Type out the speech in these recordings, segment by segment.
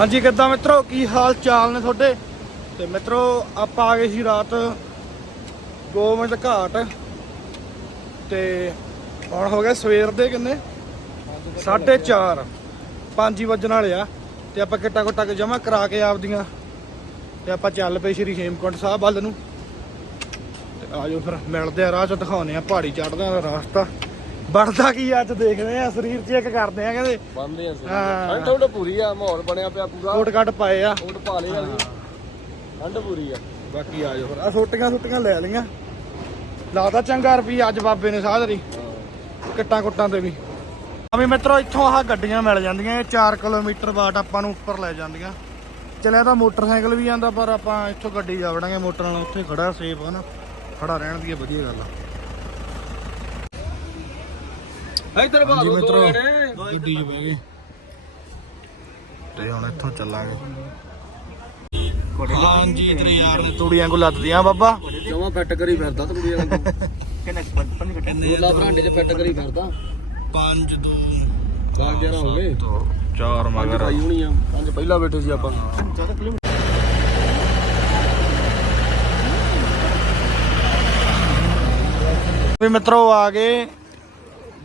ਹਾਂਜੀ, ਕਿੱਦਾਂ ਮਿੱਤਰੋ? ਕੀ ਹਾਲ ਚਾਲ ਨੇ ਤੁਹਾਡੇ? ਤੇ ਮਿੱਤਰੋ, ਆਪਾਂ ਆ ਗਏ ਸੀ ਰਾਤ ਗੋਮਿੰਦ ਘਾਟ। ਤੇ ਹੁਣ ਹੋ ਗਿਆ ਸਵੇਰ ਦੇ ਕਿੰਨੇ? 4:30 5 ਵਜਣ ਵਾਲੇ ਆ। ਤੇ ਆਪਾਂ ਕਿੱਟਾ ਕੋਟਾ ਕੇ ਜਮਾ ਕਰਾ ਕੇ ਆਪਦੀਆਂ। ਤੇ ਆਪਾਂ ਚੱਲ ਪਏ ਸ਼੍ਰੀ ਹੇਮਕੁੰਟ ਸਾਹਿਬ ਵੱਲ ਨੂੰ। ਤੇ ਆਜੋ ਫਿਰ ਮਿਲਦੇ ਆ, ਰਾਹ ਚ ਦਿਖਾਉਨੇ ਆ, ਪਹਾੜੀ ਚੜ੍ਹਦੇ ਆ, ਰਸਤਾ। ਵੜਦਾ ਕੀ ਅੱਜ ਦੇਖਦੇ ਆ ਸਰੀਰ ਚੈੱਕ ਕਰਦੇ ਆ ਕਹਿੰਦੇ। ਬੰਦੇ ਆ ਹਾਂ। ਠੰਡ ਠੰਡ ਪੂਰੀ ਆ ਮਾਹੌਲ ਬਣਿਆ ਪਿਆ ਪੂਰਾ। ਕੋਟ ਕੱਟ ਪਾਏ ਆ। ਕੋਟ ਪਾ ਲਏ ਆ ਠੰਡ ਪੂਰੀ ਆ। ਬਾਕੀ ਆ ਜਾਓ ਫਿਰ। ਆ ਛੋਟੀਆਂ ਛੋਟੀਆਂ ਲੈ ਲਈਆਂ। ਲਾਦਾ ਚੰਗਾ ਰੁਪਈ ਅੱਜ ਬਾਬੇ ਨੇ ਸਾਧਰੀ ਕਿੱਟਾਂ ਕੁੱਟਾਂ ਤੇ ਵੀ। ਆ ਵੀ ਮਿੱਤਰੋ ਇੱਥੋਂ ਆਹ ਗੱਡੀਆਂ ਮਿਲ ਜਾਂਦੀਆਂ। ਇਹ 4 ਕਿਲੋਮੀਟਰ ਬਾਟ ਆਪਾਂ ਨੂੰ ਉੱਪਰ ਲੈ ਜਾਂਦੀਆਂ। ਚਲਿਆ ਤਾਂ ਮੋਟਰਸਾਈਕਲ ਵੀ ਜਾਂਦਾ ਪਰ ਆਪਾਂ ਇੱਥੋਂ ਗੱਡੀ ਜਾਵੜਾਂਗੇ। ਮੋਟਰ ਨਾਲ ਉੱਥੇ ਖੜਾ ਸੇਫ ਆ ਨਾ। ਖੜਾ ਰਹਿਣ ਦੀ ਇਹ ਵਧੀਆ ਗੱਲ ਆ। ਇੱਧਰ ਹਾਂਜੀ ਭਾਗੋ ਮਿੱਤਰੋ ਗੱਡੀ 'ਚ ਬਹਿ ਗਏ। ਤੇ ਹੁਣ ਇੱਥੋਂ ਚੱਲਾਂਗੇ। ਹਾਂਜੀ ਤੇਰੇ ਯਾਰ ਨੇ ਤੂੜੀਆਂ ਕੋ ਲੱਦਦੀਆਂ ਬਾਬਾ। ਜਮਾ ਫਿੱਟ ਕਰੀ ਫਿਰਦਾ ਤੂੰ ਕੁੜੀਆਂ ਨੂੰ ਗੋਲਾ ਬਰਾਂਡੇ 'ਚ ਫਿੱਟ ਕਰੀ ਫਿਰਦਾ। 5 2 ਬਾਗ ਜਰਾ ਹੋ ਗਏ। ਤੋਂ ਚਾਰ ਪੰਜ ਮਗਰ। ਪਾਈ ਹੋਣੀ ਆ। ਪੰਜ ਪਹਿਲਾਂ ਬੈਠੇ ਸੀ ਆਪਾਂ। ਵੀ ਮਿੱਤਰੋ ਆ ਗਏ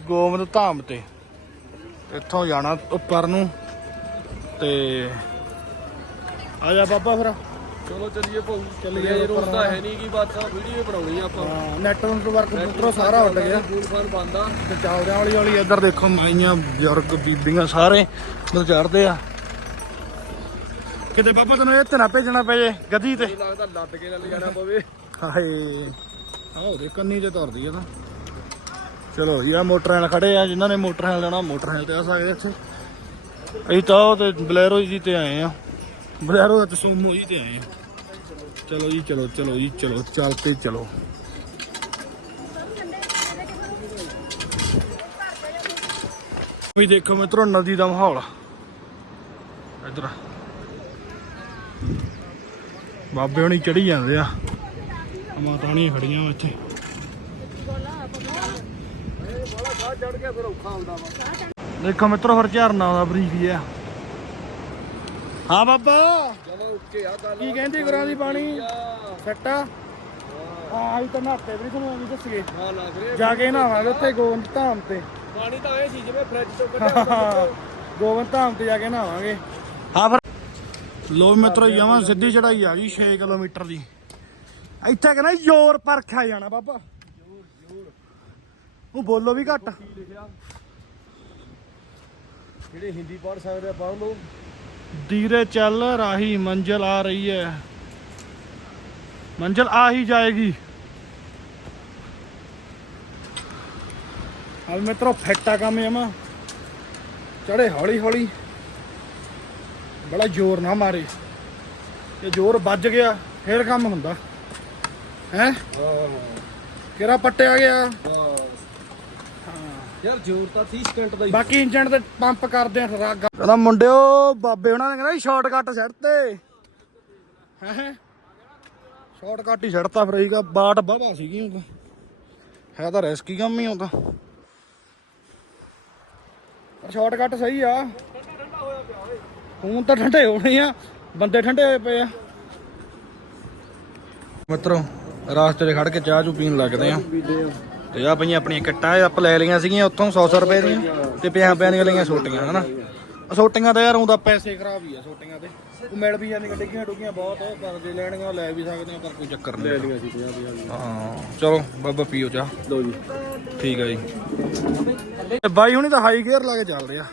ਗੋਬਿੰਦ ਧਾਮ ਤੇ। ਇੱਥੋਂ ਜਾਣਾ ਉੱਪਰ ਨੂੰ ਤੇ ਆ ਜਾ ਬਾਬਾ ਫਿਰ। ਚਲੋ ਚੱਲੀਏ ਭਾਊ। ਚੱਲੀਏ ਰੋਜ਼ ਉੱਪਰ ਤਾਂ ਹੈ ਨਹੀਂ ਕੀ ਬਾਤ ਆ ਵੀਡੀਓ ਬਣਾਉਣੀ ਆ ਆਪਾਂ। ਨੈਟਵਰਕ ਵਰਕ ਸਾਰਾ ਉੱਡ ਗਿਆ। ਫੋਨ ਫਾਨ ਬੰਦਾ ਤੇ ਚੱਲਦੇ ਆ ਹੌਲੀ ਹੌਲੀ ਇੱਧਰ ਦੇਖੋ ਮਾਈਆਂ ਬਜ਼ੁਰਗ ਬੀਬੀਆਂ ਸਾਰੇ ਇੱਧਰ ਚੜਦੇ ਆ। ਕਿਤੇ ਬਾਬਾ ਤੈਨੂੰ ਇੱਥੇ ਨਾ ਭੇਜਣਾ ਪਏ ਗੱਦੀ ਤੇ। ਲੱਗਦਾ ਲੱਦ ਕੇ ਨਾਲ ਜਾਣਾ ਪਵੇ। ਹਾਏ। ਆਹ ਉਹਦੇ ਕੰਨੀ ਤੇ ਧਰਦੀ ਆ ਤਾਂ। ਚਲੋ ਜੀ ਆ ਮੋਟਰਾਂ ਖੜੇ ਆ, ਜਿਨ੍ਹਾਂ ਨੇ ਮੋਟਰਾਂ ਲੈਣਾ ਮੋਟਰਾਂ ਤੇ ਆ ਸਕਦੇ ਇੱਥੇ। ਅਸੀਂ ਤਾਂ ਉਹ ਤੇ ਬਲੈਰੋ ਜੀ ਤੇ ਆਏ ਆ। ਬਲੈਰੋ ਤੇ ਸੋਮੋ ਜੀ ਤੇ ਆਏ ਆ। ਚਲੋ ਜੀ, ਚਲੋ ਚਲੋ ਜੀ, ਚਲੋ, ਚੱਲ ਤੇ ਚਲੋ। ਵੀ ਦੇਖੋ ਮਿੱਤਰੋ, ਨਦੀ ਦਾ ਮਾਹੌਲ ਇਧਰ ਬਾਬੇ ਹੁਣੀ ਚੜੀ ਜਾਂਦੇ ਆ। ਮਾਤਾ ਨਹੀਂ ਖੜੀਆਂ ਇੱਥੇ। ਬੜਾ ਸਾਹ ਚੜ ਗਿਆ ਫਿਰ ਔਖਾ ਹੁੰਦਾ ਵਾ ਦੇਖੋ ਮਿੱਤਰੋ ਫਿਰ ਝਰਨਾ ਦਾ ਬਰੀਕ ਹੀ ਆ। ਹਾਂ ਬਾਬਾ। ਚਲੋ ਓਕੇ ਆ ਗੱਲ ਕੀ ਕਹਿੰਦੀ ਗੁਰਾਂ ਦੀ ਪਾਣੀ ਆ ਸੱਟਾ? ਹਾਂ ਅਸੀਂ ਤਾਂ ਨਹਾਤੇ ਵੀ ਤੁਹਾਨੂੰ ਐਵੇਂ ਦੱਸੀਏ। ਹਾਂ ਲੱਗ ਰਿਹਾ ਜਾ ਕੇ ਨਹਾਵਾਂਗੇ ਉੱਥੇ ਗੋਬਿੰਦ ਧਾਮ ਤੇ। ਪਾਣੀ ਤਾਂ ਐ ਸੀ ਜਿਵੇਂ ਫ੍ਰਿਜ ਤੋਂ ਕੱਢਿਆ ਗੋਬਿੰਦ ਧਾਮ ਤੇ ਜਾ ਕੇ ਨਹਾਵਾਂਗੇ। ਹਾਂ ਫਿਰ ਲੋ ਮਿੱਤਰੋ ਜਾਵਾਂ ਸਿੱਧੀ ਚੜਾਈ ਆ ਗਈ 6 ਕਿਲੋਮੀਟਰ ਦੀ। ਇੱਥੇ ਕਹਿੰਦਾ ਜ਼ੋਰ ਪਰਖਿਆ ਜਾਣਾ ਬਾਬਾ। ਉਹ ਬੋਲੋ ਵੀ ਘੱਟ। ਜਿਹੜੇ ਹਿੰਦੀ ਪੜ੍ਹ ਸਕਦੇ ਆ ਪੜ੍ਹ ਲਓ। ਧੀਰੇ ਚੱਲ ਰਾਹੀ ਮੰਜ਼ਿਲ ਆ ਰਹੀ ਹੈ। ਮੰਜ਼ਿਲ ਆ ਹੀ ਜਾਏਗੀ। ਹਾਲ ਮਿੱਤਰੋ ਫੈਟਾ ਕੰਮ ਜਮਾ। ਚੜੇ ਹੌਲੀ ਹੌਲੀ ਬੜਾ ਜ਼ੋਰ ਨਾ ਮਾਰੇ। ਜੇ ਜ਼ੋਰ ਵੱਜ ਗਿਆ ਫੇਰ ਕੰਮ ਹੁੰਦਾ। ਹੈ? ਕਿਹੜਾ ਪੱਟਿਆ ਗਿਆ? ਵਾਹ ਯਾਰ ਜ਼ੋਰ ਤਾਂ 30 ਸਕਿੰਟ ਦਾ ਹੀ ਬਾਕੀ ਇੰਜਣ ਤੇ ਪੰਪ ਕਰਦੇ ਆ ਰਾਗ ਕਹਿੰਦਾ ਮੁੰਡਿਓ ਬਾਬੇ ਉਹਨਾਂ ਨੇ ਕਹਿੰਦਾ ਸ਼ਾਰਟਕਟ ਛੱਡ ਤੇ। ਹੈ? ਸ਼ਾਰਟਕਟ ਹੀ ਛੱਡਤਾ ਫਿਰ ਇਹਗਾ ਬਾਟ ਬਾਬਾ ਸੀਗੀ ਉਹ ਤਾਂ। ਹੈ ਤਾਂ ਰਿਸਕੀ ਕੰਮ ਹੀ ਤਾਂ। ਸ਼ਾਰਟਕਟ ਸਹੀ ਆ। ਹੁਣ ਤਾਂ ਠੰਡੇ ਹੋਣੇ ਆ ਬੰਦੇ ਠੰਡੇ ਹੋਏ ਪਏ ਆ। ਮਿੱਤਰੋ ਰਾਸਤੇ 'ਚ ਖੜ ਕੇ ਚਾਹ ਚੂ ਪੀਣ ਲੱਗਦੇ ਆ। ਤੇ ਆ ਪਈਆਂ ਆਪਣੀਆਂ ਕਿੱਟਾਂ ਇਹ ਆਪਾਂ ਲੈ ਲਈਆਂ ਸੀਗੀਆਂ ਉੱਥੋਂ 100 100 ਰੁਪਏ ਦੀਆਂ ਤੇ ਪਿਆਂ ਪਿਆਂ ਦੀਆਂ ਲਈਆਂ ਛੋਟੀਆਂ ਹਨਾ? ਛੋਟੀਆਂ ਤਾਂ ਯਾਰ ਹੁੰਦਾ ਪੈਸੇ ਖਰਾਬ ਹੀ ਆ ਛੋਟੀਆਂ ਤੇ। ਉਹ ਮਿਲ ਵੀ ਜਾਂਦੀਆਂ ਡਿੱਗੀਆਂ ਡੁੱਗੀਆਂ ਬਹੁਤ ਪਰ ਜੇ ਲੈਣੀਆਂ ਲੈ ਵੀ ਸਕਦੇ ਆ ਪਰ ਕੋਈ ਚੱਕਰ ਨਹੀਂ ਲਈਆਂ ਸੀ 50 50 ਹਾਂ ਚਲੋ ਬਾਬਾ ਪੀਓ ਚਾਹ। ਲਓ ਜੀ। ਠੀਕ ਆ ਜੀ। ਤੇ ਬਾਈ ਹੁਣੀ ਤਾਂ ਹਾਈ ਗੇਅਰ ਲਾ ਕੇ ਚੱਲਦੇ ਆ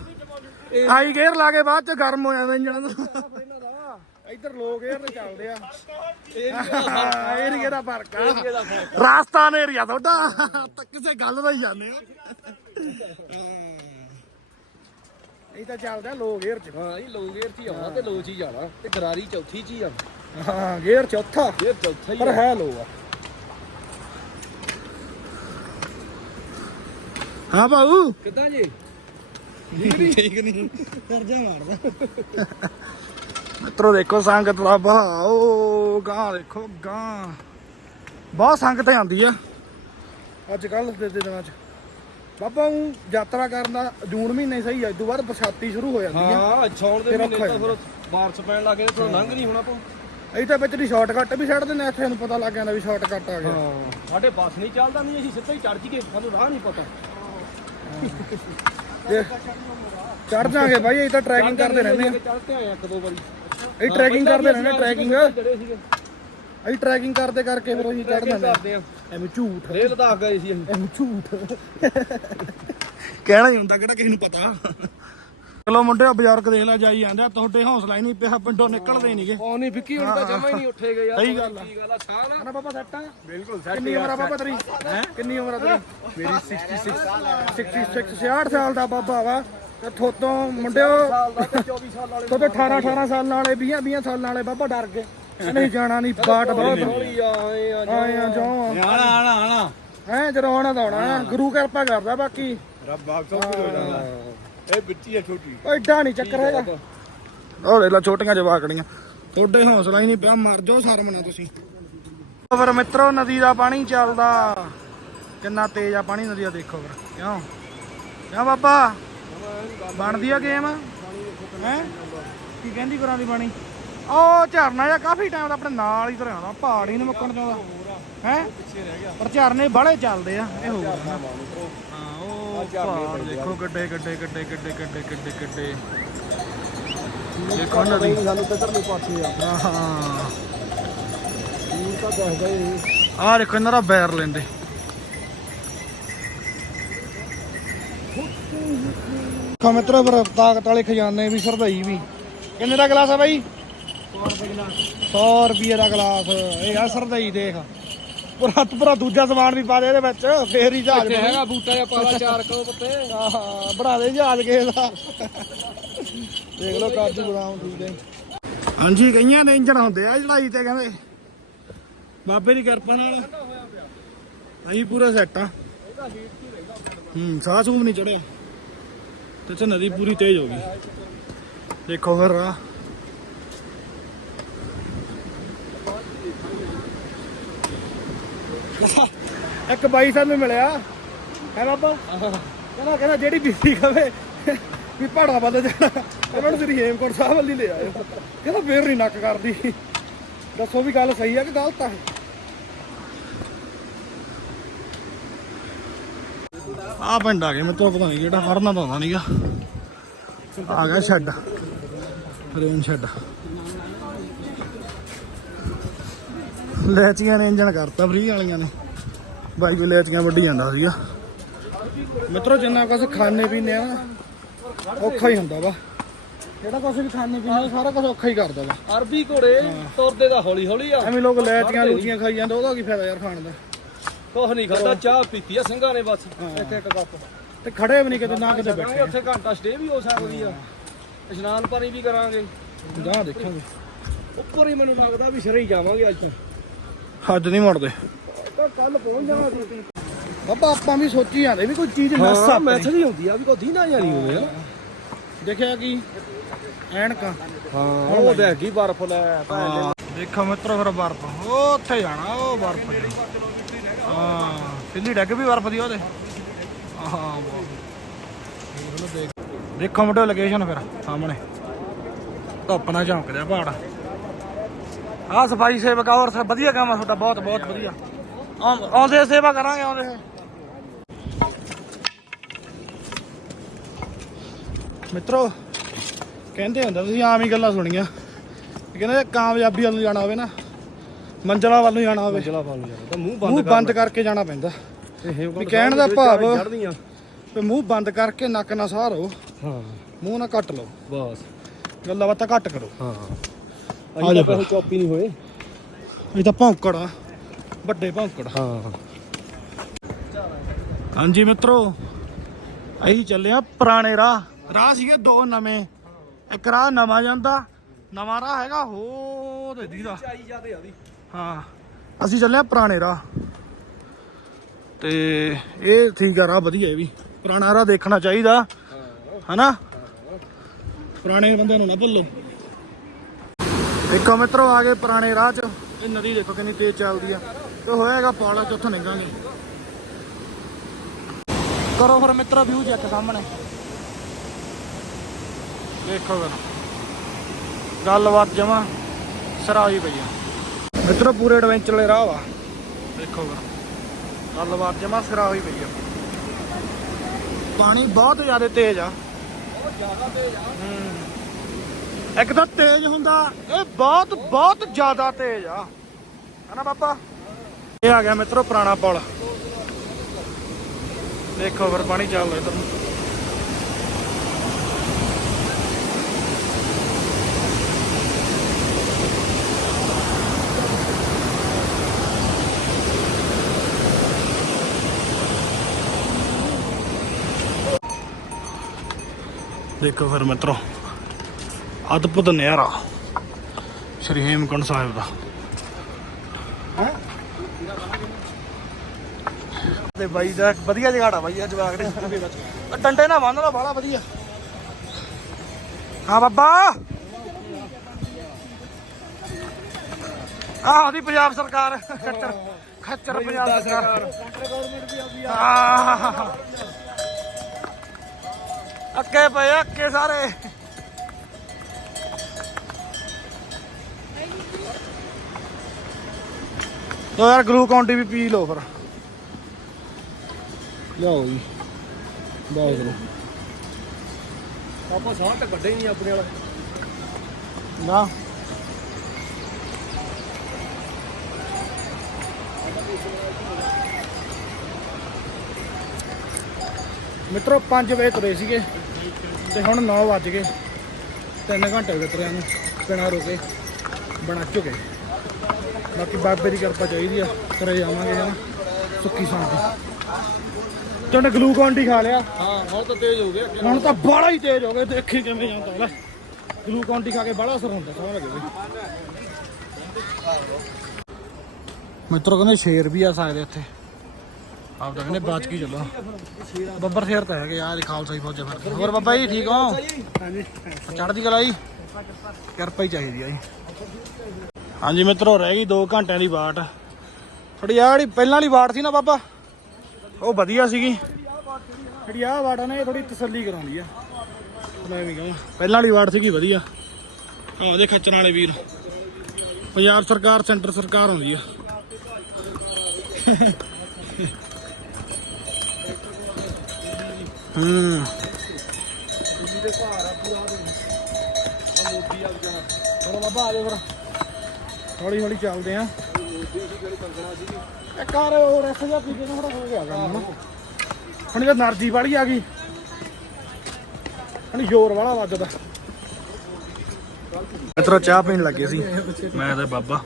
ਹਾਈ ਗੇਅਰ ਲਾ ਕੇ ਬਾਅਦ ਚ ਗਰਮ ਹੋ ਜਾਂਦਾ ਇੰਜਣ। ਇੱਧਰ ਲੋ ਗੇਅਰ ਤੇ ਚੱਲਦੇ ਆ। ਏਰੀਏ ਦਾ ਫ਼ਰਕ ਆ। ਰਾਜਸਥਾਨ ਏਰੀਆ ਤੁਹਾਡਾ। ਤਾਂ ਕਿਸੇ ਗੱਲ ਦਾ ਹੀ ਜਾਂਦੇ ਆ। ਇਹ ਤਾਂ ਚੱਲਦਾ ਲੋ ਗੇਅਰ ਚ। ਹਾਂ ਇਹ ਲੋ ਗੇਅਰ 'ਚ ਹੀ ਆਉਣਾ ਤੇ ਲੋ 'ਚ ਹੀ ਜਾਣਾ ਤੇ ਗਰਾਰੀ ਚੌਥੀ 'ਚ ਹੀ ਆ ਹਾਂ ਗੇਅਰ ਚੌਥਾ। ਇਹ ਚੌਥਾ ਹੀ ਪਰ ਹੈ ਲੋ ਆ। ਹਾਂ ਬਾਊ ਕਿੱਦਾਂ ਜੀ? ਠੀਕ ਨਹੀਂ। ਕਰਜਾ ਮਾਰਦਾ। ਮਿੱਤਰੋ ਦੇਖੋ ਸੰਗਤ ਦਾ ਬਹਾਓ ਗਾਂ ਦੇਖੋ ਗਾਂ। ਬਹੁਤ ਸੰਗਤ ਆਉਂਦੀ ਆ। ਅੱਜ ਕੱਲ ਦੇ ਦਿਨਾਂ ਚ। ਬਾਬਾ ਉਹ ਯਾਤਰਾ ਕਰਨ ਦਾ ਜੂਨ ਮਹੀਨੇ ਸਹੀ ਹੈ ਇਸ ਤੋਂ ਬਾਅਦ ਬਰਸਾਤੀ ਸ਼ੁਰੂ ਹੋ ਜਾਂਦੀ ਹੈ ਹਾਂ ਛੌਣ ਦੇ ਫਿਰ ਮਹੀਨੇ ਔਖਾ ਤਾਂ ਫਿਰ ਬਾਰਿਸ਼ ਪੈਣ ਲੱਗੇ ਤੇ ਲੰਘ ਨਹੀਂ ਹੋਣਾ ਪਊ ਅਸੀਂ ਤਾਂ ਵਿੱਚ ਦੀ ਸ਼ਾਰਟਕਟ ਵੀ ਛੱਡ ਦਿੰਦੇ ਇੱਥੇ ਨੂੰ ਪਤਾ ਲੱਗ ਜਾਂਦਾ ਵੀ ਸ਼ਾਰਟਕਟ ਆ ਗਿਆ। ਹਾਂ ਸਾਡੇ ਬੱਸ ਨਹੀਂ ਚੱਲਦਾ ਨਹੀਂ ਅਸੀਂ ਸਿੱਧਾ ਹੀ ਚੜ ਜੀਏ ਸਾਨੂੰ ਰਾਹ ਨਹੀਂ ਪਤਾ। ਚੜ ਜਾਾਂਗੇ ਬਾਈ ਅਸੀਂ ਤਾਂ ਟਰੈਕਿੰਗ ਕਰਦੇ ਰਹਿੰਦੇ ਹਾਂ ਚੜਦੇ ਆਏ ਇੱਕ ਦੋ ਵਾਰੀ। ਅਸੀਂ ਟਰੈਕਿੰਗ ਕਰਦੇ ਰਹਿੰਦੇ ਟਰੈਕਿੰਗ ਅਸੀਂ ਟਰੈਕਿੰਗ ਕਰਦੇ ਕਰਕੇ ਫਿਰ ਅਸੀਂ ਚੜ ਜਾਂਦੇ ਐਵੇਂ ਝੂਠ। ਰੇ ਲਦਾਖ ਗਏ ਸੀ ਅਸੀਂ। ਐਵੇਂ ਝੂਠ। ਕਹਿਣਾ ਹੀ ਹੁੰਦਾ ਕਿਹੜਾ ਕਿਸੇ ਨੂੰ ਪਤਾ। ਚਲੋ ਮੁੰਡਿਓ ਬਜ਼ੁਰਗ ਦੇਖ ਲੈ ਜਾਈ ਜਾਂਦੇ ਆ, ਤੁਹਾਡੇ ਹੌਸਲਾ ਹੀ ਨਹੀਂ ਪਿਆ ਪਿੰਡੋਂ ਨਿਕਲਦੇ ਨਹੀਂਗੇ। ਉਹ ਨਹੀਂ ਵਿੱਕੀ ਹੁਣ ਤਾਂ ਜਮਾ ਹੀ ਨਹੀਂ ਉੱਠੇ ਗਏ। ਯਾਰ ਸਹੀ ਗੱਲ ਆ। ਕੀ ਗੱਲ ਆ ਸਾਹ ਨਾ ਨਾ ਬਾਬਾ ਸੈੱਟ ਆ। ਬਿਲਕੁਲ ਕਿੰਨੀ ਉਮਰ ਆ ਬਾਬਾ ਤੇਰੀ? ਹੈ? ਕਿੰਨੀ ਉਮਰ ਆ ਤੇਰੀ? ਮੇਰੀ 66 66 66 ਸਾਲ ਦਾ ਬਾਬਾ ਵਾ। ਤੇ ਥੋਤੋਂ ਮੁੰਡਿਓ ਸਾਲ ਦਾ ਤੇ 24 ਸਾਲ ਵਾਲੇ ਥੋਤੋਂ 18 18 ਸਾਲਾਂ ਵਾਲੇ 20 20 ਸਾਲਾਂ ਵਾਲੇ ਬਾਬਾ ਡਰ ਗਏ। ਨਹੀਂ ਜਾਣਾ ਨਹੀਂ ਬਾਟ ਬਹੁਤ ਹੌਲੀ ਆਏ ਆ ਆਏ ਆ ਜਾਓ। ਆਣਾ ਆਣਾ ਆਣਾ। ਹੈ ਜਦੋਂ ਆਉਣਾ ਤਾਂ ਆਉਣਾ। ਗੁਰੂ ਕਿਰਪਾ ਕਰਦਾ ਬਾਕੀ। ਰੱਬ ਆਪ ਸਭ ਕੁਝ ਹੋ ਜਾਂਦਾ। ਇਹ ਬੱਚੀ ਆ ਛੋਟੀ। ਐਡਾ ਨਹੀਂ ਚੱਕਰ ਹੈਗਾ। ਲਾ ਛੋਟੀਆਂ ਜਵਾਕੜੀਆਂ। ਤੁਹਾਡੇ ਹੌਸਲਾ ਹੀ ਨਹੀਂ ਪਿਆ ਮਰ ਜਾਓ ਸ਼ਰਮ ਨਾ ਤੁਸੀਂ। ਫਿਰ ਮਿੱਤਰੋ ਨਦੀ ਦਾ ਪਾਣੀ ਚੱਲਦਾ। ਕਿੰਨਾ ਤੇਜ਼ ਆ ਪਾਣੀ ਨਦੀ ਦਾ ਦੇਖੋ ਫਿਰ। ਕਿਉਂ? ਕਿਉਂ ਬਾਬਾ? ਬਣਦੀ ਆ ਗੇਮ ਹੈ? ਕੀ ਕਹਿੰਦੀ ਕਰਾਂ ਦੀ ਪਾਣੀ ਉਹ ਝਰਨਾ ਜਾਂ ਕਾਫੀ ਟਾਈਮ ਦਾ ਆਪਣੇ ਨਾਲ ਹੀ ਤੁਰਿਆ ਆਉਂਦਾ ਪਹਾੜ ਹੀ ਨਹੀਂ ਮੁੱਕਣ ਚਾਹੁੰਦਾ ਹੈ? ਪਰ ਝਰਨੇ ਬਾਹਲੇ ਚੱਲਦੇ ਆ, ਇਹ ਹੋਊਗਾ ਹਾਂ, ਉਹ ਪਹਾੜ ਦੇਖੋ ਗੱਡੇ ਗੱਡੇ ਗੱਡੇ ਗੱਡੇ ਗੱਡੇ ਗੱਡੇ ਗੱਡੇ ਦੇਖੋ ਨਦੀ ਸਾਨੂੰ ਕਿੱਧਰ ਨੂੰ ਪਾਸੇ ਆ ਹਾਂ ਤੂੰ ਤਾਂ ਦੱਸਦਾ ਹੀ। ਆਹ ਦੇਖੋ ਇਹਨਾਂ ਦਾ ਬੈਰ ਲੈਂਦੇ। ਦੇਖੋ ਮਿੱਤਰੋ ਪਰ ਤਾਕਤ ਵਾਲੇ ਖਜ਼ਾਨੇ ਵੀ ਸਰਦਈ ਵੀ। ਕਿੰਨੇ ਦਾ ਗਲਾਸ ਆ ਬਾਈ? 100 ਰੁਪਏ ਦਾ ਗਲਾਸ। ਇਹ ਆ ਸਰਦਈ ਦੇਖ। ਪੂਰਾ ਪੂਰਾ ਦੂਜਾ ਸਮਾਨ ਵੀ ਪਾ ਦੇ ਇਹਦੇ ਵਿੱਚ ਫੇਰ ਹੀ ਜਹਾਜ਼ ਬਣੂ। ਹੈਗਾ ਬੂਟਾ ਜਿਹਾ ਪਾਲਾ ਚਾਰ ਕਿਲੋ ਪੱਤੇ। ਆਹ ਬਣਾ ਦੇ ਜਹਾਜ਼ ਕਿਸੇ ਦਾ। ਦੇਖ ਲਓ ਕਾਜੂ ਬਦਾਮ ਠੀਕ ਹੈ ਹਾਂਜੀ ਕਈਆਂ ਦੇ ਇੰਜਣ ਹੁੰਦੇ ਆ ਚੜਾਈ ਤੇ ਕਹਿੰਦੇ। ਬਾਬੇ ਦੀ ਕਿਰਪਾ ਨਾਲ। ਅਸੀਂ ਪੂਰਾ ਸੈੱਟ ਆ। ਹੂੰ ਸਾਹ ਸੂਬ ਨਹੀਂ ਚੜਿਆ ਤੇ ਚ ਨਦੀ ਪੂਰੀ ਤੇਜ਼ ਹੋ ਗਈ। ਦੇਖੋ ਫਿਰ ਰਾਹ ਇੱਕ ਬਾਈ ਸਾਨੂੰ ਮਿਲਿਆ। ਹੈ ਬਾਬਾ। ਕਹਿੰਦਾ ਕਹਿੰਦਾ ਜਿਹੜੀ ਬੀਬੀ ਕਵੇ ਵੀ ਪਹਾੜਾਂ ਵੱਲ ਜਾਣਾ। ਉਹਨਾਂ ਨੂੰ ਸ੍ਰੀ ਹੇਮਕੋਟ ਸਾਹਿਬ ਵੱਲ ਹੀ ਲੈ ਆਇਓ। ਕਹਿੰਦਾ ਫੇਰ ਨਹੀਂ ਨੱਕ ਕਰਦੀ। ਦੱਸੋ ਵੀ ਗੱਲ ਸਹੀ ਆ ਕਿ ਗਲਤ ਆ ਆ ਪਿੰਡ ਆ ਗਏ ਮੈਨੂੰ ਪਤਾ ਨਹੀਂ ਜਿਹੜਾ ਹਰਨਾ ਤਾਂ ਆਉਂਦਾ ਨਹੀਂਗਾ। ਆ ਗਿਆ ਛੱਡ ਰੇਨ ਛੱਡ ਲੈਚੀਆਂ ਨੇ ਇੰਜਣ ਕਰਤਾ ਫਰੀ ਵਾਲੀਆਂ ਨੇ। ਬਾਈ ਕੋ ਲੈਚੀਆਂ ਵੱਢੀ ਜਾਂਦਾ ਸੀਗਾ। ਮਿੱਤਰੋ ਜਿੰਨਾ ਕੁਝ ਖਾਣੇ ਪੀਣੇ ਆ ਔਖਾ ਹੀ ਹੁੰਦਾ ਵਾ। ਜਿਹੜਾ ਕੁਝ ਵੀ ਖਾਣੇ ਪੀਣੇ ਸਾਰਾ ਕੁਝ ਔਖਾ ਹੀ ਕਰਦਾ ਵਾ। ਅਰਬੀ ਘੋੜੇ ਤੁਰਦੇ ਦਾ ਹੌਲੀ ਹੌਲੀ ਆ। ਐਵੇਂ ਲੋਕ ਲੈਚੀਆਂ ਲੂਚੀਆਂ ਖਾਈ ਜਾਂਦੇ ਉਹਦਾ ਕੀ ਫਾਇਦਾ ਯਾਰ ਖਾਣ ਦਾ। ਕੁਛ ਨਹੀਂ ਖਾਦਾ ਚਾਹ ਪੀਤੀ ਆ ਸਿੰਘਾਂ ਨੇ ਬਸ। ਇੱਥੇ ਇੱਕ ਕੱਪ। ਤੇ ਖੜੇ ਵੀ ਨਹੀਂ ਕਿਤੇ ਨਾ ਕਿਤੇ ਬੈਠਾਂਗੇ ਉੱਥੇ ਘੰਟਾ ਸਟੇ ਵੀ ਹੋ ਸਕਦੀ ਆ। ਇਸ਼ਨਾਨ ਪਾਣੀ ਵੀ ਕਰਾਂਗੇ। ਬੈਠੇ ਗਾਂ ਦੇਖਾਂਗੇ। ਉੱਪਰ ਹੀ ਮੈਨੂੰ ਲੱਗਦਾ ਵੀ ਸਿਰੇ ਹੀ ਜਾਵਾਂਗੇ ਅੱਜ। ਅੱਜ ਨਹੀਂ ਮੁੜਦੇ। ਤਾਂ ਕੱਲ ਪਹੁੰਚ ਜਾਵਾਂਗੇ ਬਾਬਾ ਆਪਾਂ ਵੀ ਸੋਚੀ ਜਾਂਦੇ ਵੀ ਕੋਈ ਚੀਜ਼ ਹਾਂ ਆ ਮੈਥ ਨਹੀਂ ਹੁੰਦੀ ਆ ਵੀ ਕੋਈ ਦੀਨਾ ਜਾਰੀ ਹੋਵੇ ਦੇਖਿਆ ਕੀ? ਐਨਕਾਂ। ਹਾਂ ਉਹ ਦੇਖ ਬਰਫ ਲੈ ਦੇਖੋ ਮਿੱਤਰੋ ਫਿਰ ਬਰਫ। ਉਹ ਉੱਥੇ ਜਾਣਾ ਉਹ ਬਰਫ। ਹਾਂ, ਸਿੱਧੀ ਡੱਗ ਵੀ ਬਰਫ ਦੀ ਉਹਦੇ। ਹਾਂ ਵਾਹ। ਦੇਖ ਦੇਖੋ ਮੁੰਡੇ ਲੋਕੇਸ਼ਨ ਫਿਰ, ਸਾਹਮਣੇ। ਧੁੱਪ ਨਾਲ ਝਾਂਕਦਾ ਪਹਾੜ। ਆਹ ਸਫ਼ਾਈ ਸੇਵਕ ਔਰ ਵਧੀਆ ਕੰਮ ਆ ਤੁਹਾਡਾ, ਬਹੁਤ ਬਹੁਤ ਵਧੀਆ। ਆਉਂਦੇ ਸੇਵਾ ਕਰਾਂਗੇ, ਆਉਂਦੇ ਮਿੱਤਰੋ, ਕਹਿੰਦੇ ਹੁੰਦਾ ਤੁਸੀਂ ਆਮ ਹੀ ਗੱਲਾਂ ਸੁਣੀਆਂ। ਕਹਿੰਦੇ ਕਾਮਯਾਬੀ ਵੱਲ ਜਾਣਾ ਹੋਵੇ ਨਾ। ਮੰਜ਼ਲਾਂ ਵੱਲ ਨੂੰ ਜਾਣਾ ਹੋਵੇ। ਚਲਾ ਪਾ ਲੂ ਯਾਰ ਤਾਂ ਮੂੰਹ ਮੂੰਹ ਬੰਦ ਕਰਕੇ ਜਾਣਾ ਪੈਂਦਾ। ਇਹ ਵੀ ਕਹਿਣ ਦਾ ਭਾਵ ਚੜਦੀਆਂ ਵੀ ਮੂੰਹ ਬੰਦ ਕਰਕੇ ਨੱਕ ਨਾ ਸਾਰੋ। ਹਾਂ। ਮੂੰਹ ਨਾ ਕੱਟ ਲਓ। ਬਸ। ਗੱਲਾਂ ਬਾਤਾਂ ਘੱਟ ਕਰੋ। ਹਾਂ। ਆ ਅਜੇ ਜਾ ਤਾਂ ਪੈਸੇ ਚੌਪੀ ਨਹੀਂ ਹੋਏ। ਇਹ ਤਾਂ ਭੌਂਕੜ ਆ। ਵੱਡੇ ਭੌਂਕੜ ਹਾਂ। ਹਾਂਜੀ ਮਿੱਤਰੋ ਅਸੀਂ ਚੱਲੇ ਆ ਪੁਰਾਣੇ ਰਾਹ। ਰਾਹ ਸੀਗੇ ਦੋ ਨਵੇਂ। ਇੱਕ ਰਾਹ ਨਵਾਂ ਜਾਂਦਾ ਨਵਾਂ ਰਾਹ ਹੈਗਾ ਹੋ ਤੇ ਦੀਦਾ ਚਾਈ ਜਾਦੇ ਆ ਦੀ ਹਾਂ। ਅਸੀਂ ਚੱਲੇ ਆ ਪੁਰਾਣੇ ਰਾਹ। ਤੇ ਇਹ ਠੀਕ ਆ, ਰਾਹ ਵਧੀਆ ਇਹ ਵੀ। ਪੁਰਾਣਾ ਰਾਹ ਦੇਖਣਾ ਚਾਹੀਦਾ, ਹਨਾ? ਪੁਰਾਣੇ ਬੰਦਿਆਂ ਨੂੰ ਨਾ ਭੁੱਲੋ। ਦੇਖੋ ਮਿੱਤਰੋ, ਆ ਗਏ ਪੁਰਾਣੇ ਰਾਹ 'ਚ। ਇਹ ਨਦੀ ਦੇਖੋ ਕਿੰਨੀ ਤੇਜ਼ ਚੱਲਦੀ ਆ। ਤੇ ਹੋਏਗਾ ਪਾਲਾ ਚ, ਉੱਥੋਂ ਨਿਕਲਾਂਗੇ ਕਰੋ ਫਿਰ ਮਿੱਤਰੋ ਵਿਊ ਚੈੱਕ ਸਾਹਮਣੇ। ਦੇਖੋ ਫਿਰ। ਗੱਲਬਾਤ ਜਮਾ ਸਰਾਈ ਪਈ ਆ। ਮਿੱਤਰੋ ਪੂਰੇ ਐਡਵੈਂਚਰ ਵਾਲੇ ਰਾਹ ਵਾ। ਦੇਖੋ ਗੱਲਬਾਤ ਜਮਾ ਸਿਰਾ ਹੋਈ ਪਈ ਆ। ਪਾਣੀ ਬਹੁਤ ਜ਼ਿਆਦਾ ਤੇਜ਼ ਆ। ਬਹੁਤ ਜ਼ਿਆਦਾ ਤੇਜ਼ ਆ। ਹੂੰ। ਇੱਕ ਤਾਂ ਤੇਜ਼ ਹੁੰਦਾ ਇਹ ਬਹੁਤ ਬਹੁਤ ਜ਼ਿਆਦਾ ਤੇਜ਼ ਆ। ਹਨਾ ਪਾਪਾ? ਇਹ ਆ ਗਿਆ ਮਿੱਤਰੋ ਪੁਰਾਣਾ ਪੁਲ। ਦੇਖੋ ਫਿਰ ਪਾਣੀ ਚੱਲਦਾ ਇਧਰ ਨੂੰ। ਦੇਖੋ ਫਿਰ ਮਿੱਤਰੋ ਅਦਭੁਤ ਨਜ਼ਾਰਾ ਸ਼੍ਰੀ ਹੇਮਕੁੰਟ ਸਾਹਿਬ ਦਾ। ਤੇ ਬਾਈ ਦਾ ਵਧੀਆ ਜਗਾੜਾ ਬਾਈ ਅੱਜ ਜਵਾਗ ਦੇ ਆ ਡੰਡੇ ਨਾ ਬੰਨ ਲਾ ਬਾਲਾ ਵਧੀਆ। ਹਾਂ ਬਾਬਾ। ਆਹ ਦੀ ਪੰਜਾਬ ਸਰਕਾਰ। ਖੱਚਰ ਖੱਚਰ ਪੰਜਾਬ ਸਰਕਾਰ। ਸੈਂਟਰ ਗਵਰਨਮੈਂਟ ਵੀ ਆਉਂਦੀ ਆਹ। ਅੱਕੇ ਪਏ ਅੱਕੇ ਸਾਰੇ। ਤੋ ਯਾਰ ਗਲੂਕੌਨ ਡੀ ਵੀ ਪੀ ਲਓ ਫਿਰ। ਲਿਆਓ ਜੀ। ਬਾਹਰ ਕਰੋ ਆਪਾਂ ਸਾਹ ਤਾਂ ਕੱਢੇ ਹੀ ਨਹੀਂ ਆਪਣੇ ਵਾਲਾ। ਨਾ। ਮਿੱਤਰੋ 5 ਵਜੇ ਤੁਰੇ ਸੀਗੇ ਤੇ ਹੁਣ 9 ਵੱਜ ਗਏ। 3 ਘੰਟੇ ਹੋ ਗਏ ਤੁਰਿਆਂ ਨੂੰ ਬਿਨਾਂ ਰੁਕੇ ਬਣਾ ਚੁੱਕੇ ਬਾਕੀ ਬਾਬੇ ਦੀ ਕਿਰਪਾ ਚਾਹੀਦੀ ਆ ਤੁਰੇ ਜਾਵਾਂਗੇ ਹਨਾ ਸੁੱਕੀ ਸ਼ਾਂਤੀ ਤੇ। ਉਹਨੇ ਗਲੂਕੌਨ ਡੀ ਖਾ ਲਿਆ। ਹਾਂ ਹੁਣ ਤਾਂ ਤੇਜ਼ ਹੋ ਗਿਆ। ਹੁਣ ਤਾਂ ਬਾਹਲਾ ਹੀ ਤੇਜ਼ ਹੋ ਗਏ ਦੇਖੀ ਕਿਵੇਂ ਜਾਂਦਾ ਲੈ ਗਲੂਕੌਨ ਡੀ ਖਾ ਕੇ ਬਾਹਲਾ ਅਸਰ ਹੁੰਦਾ ਸਮਝ ਲੱਗੇ ਮਿੱਤਰੋ ਕਹਿੰਦੇ ਸ਼ੇਰ ਵੀ ਆ ਸਕਦੇ ਇੱਥੇ। ਆਪ ਤਾਂ ਕਹਿੰਦੇ ਬਾਚ ਕੀ ਚੱਲੋ? ਬੱਬਰ ਸ਼ੇਰ ਤਾਂ ਹੈਗੇ ਯਾਰ ਖਾਲਸਾ ਹੀ ਫੌਜਾਂ ਫਿਰਦੇ ਹੋਰ ਬਾਬਾ ਜੀ ਠੀਕ ਹੋ? ਹਾਂਜੀ। ਚੜ੍ਹਦੀ ਕਲਾ ਜੀ? ਕਿਰਪਾ ਹੀ ਚਾਹੀਦੀ ਆ ਜੀ। ਹਾਂਜੀ ਮਿੱਤਰੋ ਰਹਿ ਗਈ 2 ਘੰਟਿਆਂ ਦੀ ਵਾਟ। ਥੋੜੀ ਆ ਜਿਹੜੀ ਪਹਿਲਾਂ ਵਾਲੀ ਵਾਟ ਸੀ ਨਾ ਬਾਬਾ ਉਹ ਵਧੀਆ ਸੀਗੀ। ਜਿਹੜੀ ਆ ਨਾ ਇਹ ਥੋੜੀ ਤਸੱਲੀ ਕਰਾਉਂਦੀ ਆ। ਮੈਂ ਵੀ ਕਹਾਂ। ਪਹਿਲਾਂ ਵਾਲੀ ਵਾਟ ਸੀਗੀ ਵਧੀਆ। ਆਹ ਉਹਦੇ ਖੱਚਣ ਵਾਲੇ ਵੀਰ। ਪੰਜਾਬ ਸਰਕਾਰ ਸੈਂਟਰ ਸਰਕਾਰ ਹੁੰਦੀ ਆ। ਹੂੰ ਦੇ ਭਾਰ ਆ ਪੂਰਾ ਆ ਮੋਦੀ ਆ ਵਿਚਾਰਾ ਚਲੋ ਬਾਬਾ ਆ ਜਾਓ ਫਿਰ ਹੌਲੀ ਹੌਲੀ ਚੱਲਦੇ ਆ ਮੋਦੀ ਸੀ ਜਿਹੜੀ ਕੰਗਣਾ ਸੀਗੀ ਇਹ ਕਾਰ ਹੋਰ ਐਸ ਜਿਹਾ ਪੀ ਕੇ ਨਾ ਥੋੜਾ ਹੋ ਗਿਆ ਕੰਮ ਹੁਣ ਹੁਣ ਇਹ ਨਰਜੀ ਵਾਲੀ ਆ ਗਈ ਹੁਣ ਜ਼ੋਰ ਵਾਲਾ ਵੱਜਦਾ ਮਿੱਤਰੋ ਚਾਹ ਪੀਣ ਲੱਗੇ ਸੀ। ਮੈਂ ਤੇ ਬਾਬਾ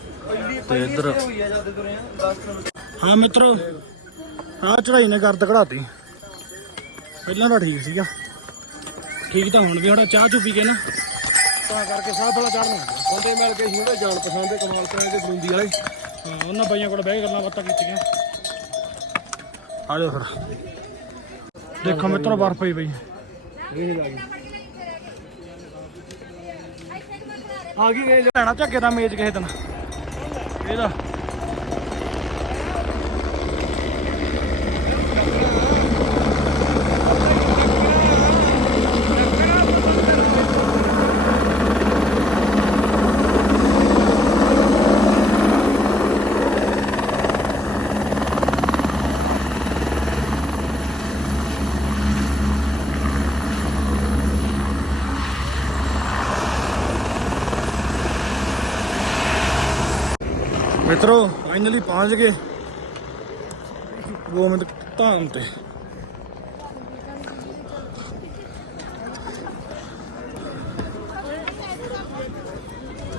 ਤੇ ਇੱਧਰ ਹੋਈ ਆ ਜਦ ਤੁਰੇ ਆ 10 ਕਿਲੋਮੀਟਰ ਹਾਂ ਮਿੱਤਰੋ ਆਹ ਚੜਾਈ ਨੇ ਗਰਦ ਕਢਾਤੀ। ਪਹਿਲਾਂ ਤਾਂ ਠੀਕ ਸੀਗਾ। ਠੀਕ ਤਾਂ ਹੁਣ ਵੀ ਥੋੜਾ ਚਾਹ ਚੁ ਪੀ ਕੇ ਨਾ। ਤਾਂ ਕਰਕੇ ਸਾਹ ਥੋੜਾ ਚੜ੍ਹਨਾ ਬੰਦੇ ਮਿਲ ਕੇ ਸੀ ਉਹਦੇ ਜਾਣ ਪਛਾਣ ਦੇ ਕਮਾਲ ਕਰਾਂ ਦੇ ਬਲੂੰਦੀ ਵਾਲੇ। ਹਾਂ ਉਹਨਾਂ ਬਾਈਆਂ ਕੋਲ ਬਹਿ ਕੇ ਗੱਲਾਂ ਬਾਤਾਂ ਕੀਤੀਆਂ। ਆ ਜਾਓ ਫਿਰ। ਦੇਖੋ ਮਿੱਤਰੋ ਬਰਫ ਪਈ ਪਈ। ਇਹ ਆ ਗਈ ਆ ਗਈ ਵੇਖ ਲੈਣਾ ਝੱਗੇ ਦਾ ਮੇਜ਼ ਕਿਸੇ ਦਿਨ। ਇਹਦਾ ਮਿੱਤਰੋ ਫਾਈਨਲੀ ਪਹੁੰਚ ਗਏ। ਗੋਮਿੰਦ ਧਾਮ ਤੇ।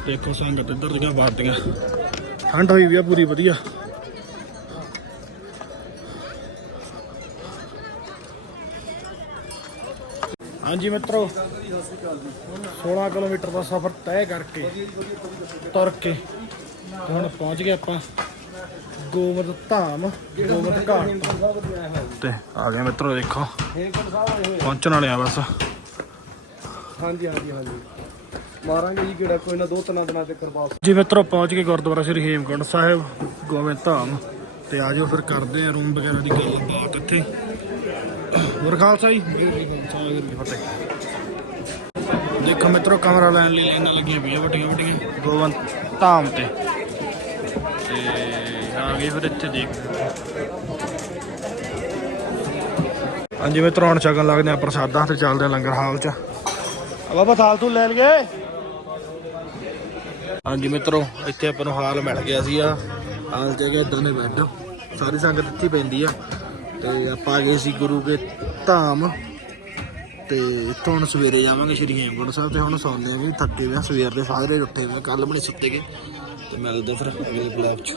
ਦੇਖੋ ਸੰਗਤ ਇੱਧਰ ਦੀਆਂ ਵਾਦੀਆਂ ਠੰਡ ਹੋਈ ਵੀ ਆ ਪੂਰੀ ਵਧੀਆ। ਹਾਂਜੀ ਮਿੱਤਰੋ 16 ਕਿਲੋਮੀਟਰ ਦਾ ਸਫ਼ਰ ਤੈਅ ਕਰਕੇ, ਤੁਰ ਕੇ। ਤੇ ਹੁਣ ਪਹੁੰਚ ਗਏ ਆਪਾਂ ਗੋਮਤ ਧਾਮ ਗੋਮਤ ਘਾਟ ਤੇ। ਆ ਗਏ ਮਿੱਤਰੋ ਦੇਖੋ ਪਹੁੰਚਣ ਵਾਲੇ ਆ ਬਸ। ਹਾਂਜੀ ਹਾਂਜੀ ਹਾਂਜੀ। ਮਾਰਾਂਗੇ ਜੀ ਕਿਹੜਾ ਕੋਈ ਨਾ ਦੋ ਤਿੰਨ ਦਿਨਾਂ ਤੇ ਕਿਰਪਾ ਜੀ ਮਿੱਤਰੋ ਪਹੁੰਚ ਗਏ ਗੁਰਦੁਆਰਾ ਸ੍ਰੀ ਹੇਮਕੁੰਟ ਸਾਹਿਬ ਗੋਬਿੰਦ ਧਾਮ। ਤੇ ਆਜੋ ਫਿਰ ਕਰਦੇ ਆ ਰੂਮ ਵਗੈਰਾ ਦੀ ਗੱਲਬਾਤ ਇੱਥੇ। ਹੋਰ ਖਾਲਸਾ ਜੀ? ਦੇਖੋ ਮਿੱਤਰੋ ਕਮਰਾ ਲੈਣ ਲਈ ਲਾਈਨਾਂ ਲੱਗੀਆਂ ਪਈਆਂ ਵੱਡੀਆਂ ਵੱਡੀਆਂ ਗੋਬਨ ਧਾਮ ਤੇ। ਤੇ ਫਿਰ ਇੱਥੇ ਦੇਖ। ਹਾਂਜੀ ਮਿੱਤਰੋ, ਹੁਣ ਛਕਣ ਲੱਗਦੇ ਆ ਪ੍ਰਸਾਦਾਂ ਤੇ ਚੱਲਦੇ ਆ ਲੰਗਰ ਹਾਲ ਚ। ਆ ਬਾਬਾ, ਥਾਲ ਤੂੰ ਲੈ ਲਈਏ। ਹਾਂਜੀ ਮਿੱਤਰੋ, ਇੱਥੇ ਆਪਾਂ ਨੂੰ ਹਾਲ ਮਿਲ ਗਿਆ ਸੀ ਆ ਹਾਲ ਚ ਹੈਗਾ ਇਧਰ ਨੇ ਬੈੱਡ ਸਾਰੀ ਸੰਗਤ ਇੱਥੇ ਪੈਂਦੀ ਆ। ਤੇ ਆਪਾਂ ਗਏ ਸੀ ਗੁਰੂ ਕੇ ਧਾਮ। ਤੇ ਇੱਥੋਂ ਹੁਣ ਸਵੇਰੇ ਜਾਵਾਂਗੇ ਸ਼੍ਰੀ ਹੇਮਕੁੰਟ ਸਾਹਿਬ ਤੇ ਹੁਣ ਸੌਂਦੇ ਆ ਵੀ ਥੱਕੇ ਹੋਏ ਸਵੇਰ ਦੇ ਸਾਰੇ ਉੱਠੇ ਹੋਏ ਕੱਲ ਨਹੀਂ ਸੁੱਤੇ ਗਏ ਤੇ ਮਿਲਦੇ ਫਿਰ ਅਗਲੇ ਬਲੌਗ ਚ